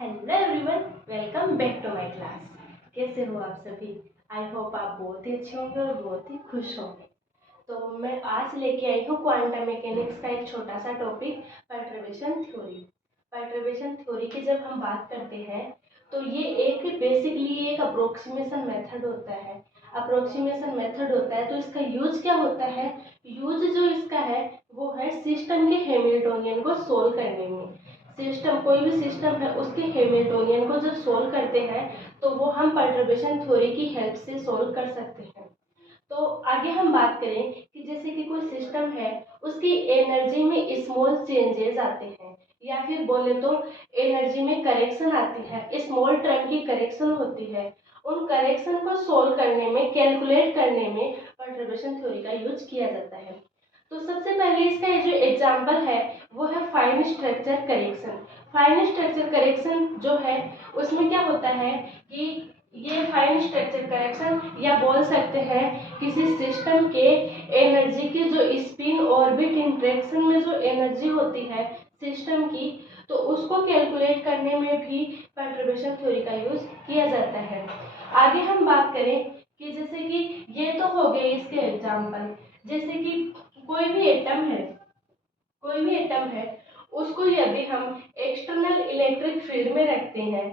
Hello everyone, welcome back to my class. कैसे हो आप सभी? आई होप आप बहुत ही अच्छे होंगे और बहुत ही खुश होंगे। तो मैं आज लेके आई हूँ क्वांटम मैकेनिक्स का एक छोटा सा topic, perturbation theory. Perturbation theory की जब हम बात करते हैं तो ये एक बेसिकली एक अप्रोक्सीमेशन मेथड होता है। अप्रोक्सीमेशन मेथड होता है तो इसका यूज क्या होता है? यूज जो इसका है वो है सिस्टम के हैमिल्टोनियन को सोल्व करने में। सिस्टम, कोई भी सिस्टम है उसके हैमिल्टोनियन को जब सोल्व करते हैं तो वो हम परटर्बेशन थ्योरी की हेल्प से सोल्व कर सकते हैं। तो आगे हम बात करें कि जैसे कि कोई सिस्टम है, उसकी एनर्जी में स्मॉल चेंजेस आते हैं या फिर बोले तो एनर्जी में करेक्शन आती है, स्मॉल टर्म की करेक्शन होती है। उन करेक्शन को सोल्व करने में, कैलकुलेट करने में परटर्बेशन थ्योरी का यूज किया जाता है। तो सबसे पहले इसका जो एग्जाम्पल है वो है fine structure correction. Fine structure correction जो है उसमें क्या होता है कि ये फाइन स्ट्रक्चर करेक्शन या बोल सकते हैं किसी सिस्टम के एनर्जी की जो स्पिन ऑर्बिट इंटरेक्शन में जो एनर्जी होती है सिस्टम की, तो उसको कैलकुलेट करने में भी परटर्बेशन थ्योरी का यूज किया जाता है। आगे हम बात करें कि जैसे कि ये तो हो गए इसके एग्जाम्पल। जैसे कि कोई भी एटम है, कोई भी एटम है, उसको यदि हम एक्सटर्नल इलेक्ट्रिक फील्ड में रखते हैं,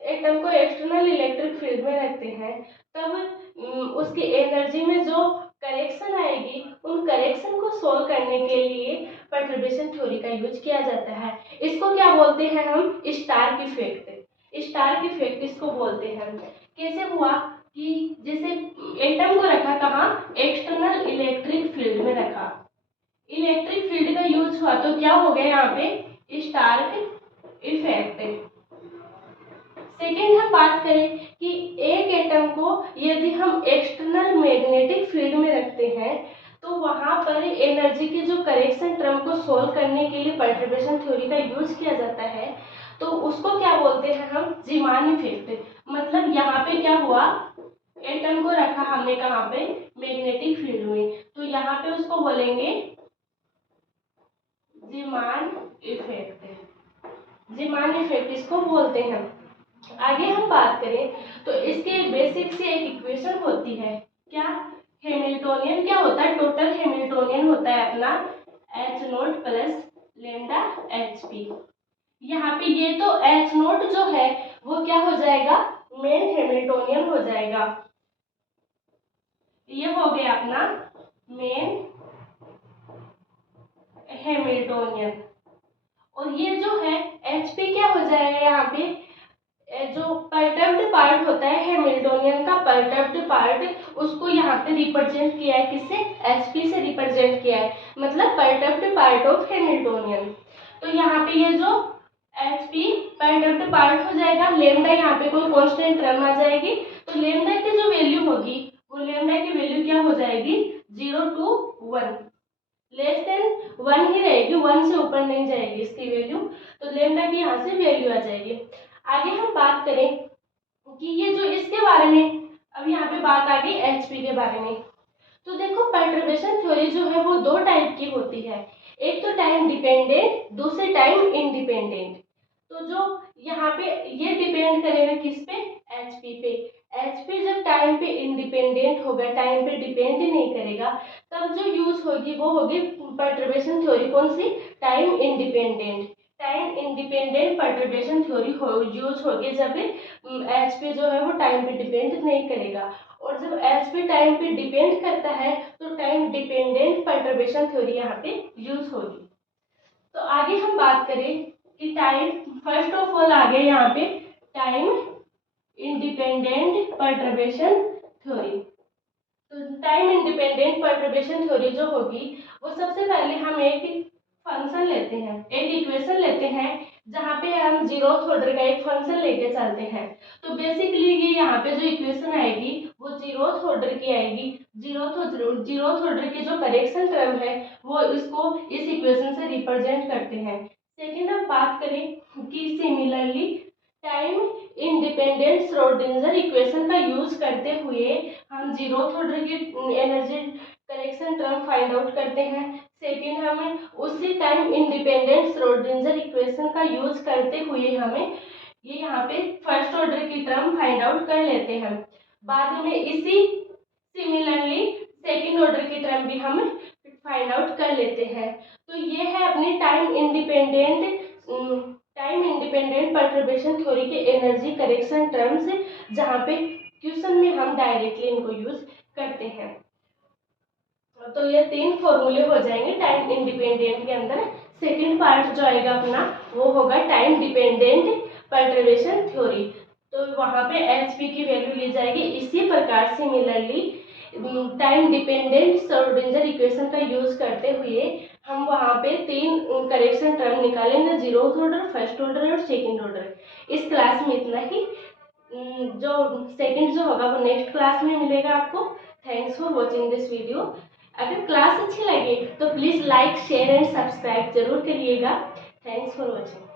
एटम को एक्सटर्नल इलेक्ट्रिक फील्ड में रखते हैं, तब उसकी एनर्जी में जो करेक्शन आएगी, उन करेक्शन को सोल्व करने के लिए परटर्बेशन थ्योरी का यूज किया जाता है। इसको क्या बोलते हैं हम? Stark effect. स्टार्क इफेक्ट इसको बोलते हैं। कैसे हुआ कि जैसे एटम को रखा कहाँ? एक्सटर्नल इलेक्ट्रिक फील्ड में रखा। इलेक्ट्रिक फील्ड का यूज हुआ तो क्या हो गया यहाँ पे? Stark effect. सेकेंड हम बात करें कि एक एटम को यदि हम एक्सटर्नल मैग्नेटिक फील्ड में रखते हैं तो वहां पर एनर्जी की जो करेक्शन टर्म को सोल्व करने के लिए परटर्बेशन थ्योरी का यूज किया जाता है। तो उसको क्या बोलते हैं हम? Zeeman effect. मतलब यहाँ पे क्या हुआ, एटम को रखा हमने कहाँ पे? मैग्नेटिक फील्ड में, तो यहाँ पे उसको बोलेंगे जीमान इफेक्ट। जीमान इफेक्ट इसको बोलते हैं। आगे हम बात करें तो इसके बेसिक से एक इक्वेशन होती है, क्या? हैमिल्टोनियन क्या होता है? टोटल हैमिल्टोनियन होता है अपना H note plus lambda H P. यहाँ पे ये तो एच नोट जो है वो क्या हो जाएगा? मेन हैमिल्टोनियन हो जाएगा। ये हो गया अपना मेन हैमिल्टोनियन। और ये जो है एच पी क्या हो जाएगा? यहाँ पे जो परटर्ब्ड पार्ट होता है हैमिल्टोनियन का, परटर्ब्ड पार्ट, उसको यहाँ पे रिप्रेजेंट किया है किससे? एचपी से रिप्रेजेंट किया है, मतलब परटर्ब्ड पार्ट ऑफ हैमिल्टोनियन। तो यहाँ पे ये जो एचपी परटर्ब्ड पार्ट हो जाएगा, लेमडा यहाँ पे कोई कांस्टेंट टर्म आ जाएगी, तो लेमडा की जो वैल्यू होगी वो लेमडा की वैल्यू क्या हो जाएगी? 0 to 1, लेस देन 1 ही रहेगी, 1 से ऊपर नहीं जाएगी इसकी वैल्यू। तो लेमडा की यहाँ से वैल्यू आ जाएगी। आगे हम बात करें कि ये जो इसके बारे में, अब यहाँ पे बात आ गई एचपी के बारे में। तो देखो परटर्बेशन थ्योरी जो है वो दो टाइप की होती है, एक तो टाइम डिपेंडेंट, दूसरे टाइम इंडिपेंडेंट। तो जो यहाँ पे ये डिपेंड करेगा किस पे? एचपी पे। एचपी जब टाइम पे इंडिपेंडेंट होगा, टाइम पे डिपेंड नहीं करेगा, तब जो यूज होगी वो होगी परटर्बेशन थ्योरी। कौन सी? Time independent. Time independent perturbation theory use होगी जब एचपी जो है वो टाइम पे डिपेंड नहीं करेगा। और जब एचपी टाइम पे डिपेंड करता है तो टाइम डिपेंडेंट परटर्बेशन थ्योरी यहाँ पे यूज होगी। तो आगे हम बात करें कि टाइम, फर्स्ट ऑफ ऑल आ गया यहाँ पे टाइम इंडिपेंडेंट परटर्बेशन थ्योरी। तो टाइम इंडिपेंडेंट परटर्बेशन थ्योरी जो होगी वो सबसे पहले हम एक फंक्शन लेते हैं, एक इक्वेशन लेते हैं, जहाँ पे हम जीरोथ ऑर्डर का एक फंक्शन लेके चलते हैं। तो बेसिकली ये यहाँ पे जो इक्वेशन आएगी वो जीरोथ ऑर्डर की आएगी। जीरोथ ऑर्डर की जो करेक्शन टर्म है वो इसको इस इक्वेशन से रिप्रेजेंट करते हैं। सेकेंड हम बात करें कि similarly time independent Schrodinger equation का यूज करते हुए हम जीरोथ ऑर्डर की energy correction term find out करते हैं। सेकेंड, हमें उसी time independent Schrodinger equation equation का यूज करते हुए हमें ये यहाँ पे फर्स्ट ऑर्डर की टर्म फाइंड आउट कर लेते हैं। बाद में इसी सिमिलरली सेकेंड ऑर्डर की टर्म भी हम फाइंड आउट कर लेते हैं। तो ये है अपनी टाइम इंडिपेंडेंट परटर्बेशन थ्योरी के एनर्जी करेक्शन टर्म्स, जहाँ पे क्वेश्चन में हम डायरेक्टली इनको यूज करते हैं। तो ये 3 फॉर्मूले हो जाएंगे टाइम इंडिपेंडेंट के अंदर। सेकंड पार्ट जो आएगा अपना वो होगा टाइम डिपेंडेंट परटर्बेशन थ्योरी। तो वहाँ पे एचपी की वैल्यू ली जाएगी। इसी प्रकार similarly time dependent Schrodinger equation का यूज करते हुए हम वहाँ पे 3 करेक्शन टर्म निकालेंगे, जीरोथ ऑर्डर, फर्स्ट ऑर्डर और सेकंड ऑर्डर। इस क्लास में इतना ही। जो सेकंड जो होगा वो नेक्स्ट क्लास में मिलेगा आपको। Thanks for watching this video. अगर क्लास अच्छी लगे तो please like, share and subscribe जरूर करिएगा। Thanks for watching.